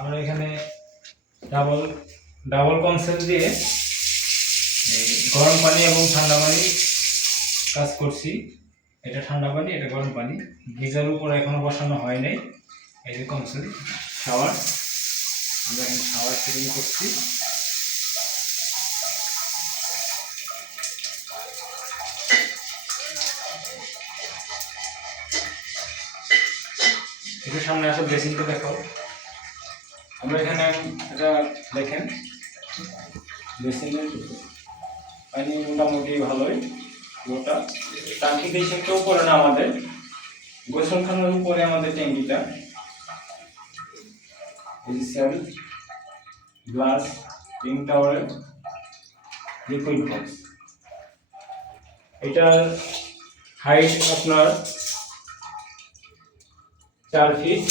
আমরা এখানে double double conceal দিয়ে গরম পানি এবং ঠান্ডা পানি কাজ করছি। এটা ঠান্ডা পানি, এটা গরম পানি। গিজার উপর এখনো বসানো হয় নাই। এই যে কনসেল শাওয়ার, আমরা এখানে শাওয়ার ফিটিং করছি। একটু সামনে আসো, বেসিনটা দেখো। আমরা এখানে এটা দেখেন, বেসিনের পানি মোটামুটি ভালোই ওটা। টাঙ্কি বেশি একটু উপরে না, আমাদের গোসলখানার উপরে আমাদের ট্যাঙ্কিটা। সেল গ্লাস রিং টাওয়ারের লিকুইড বক্স। এটার হাইট আপনার 4 ফিট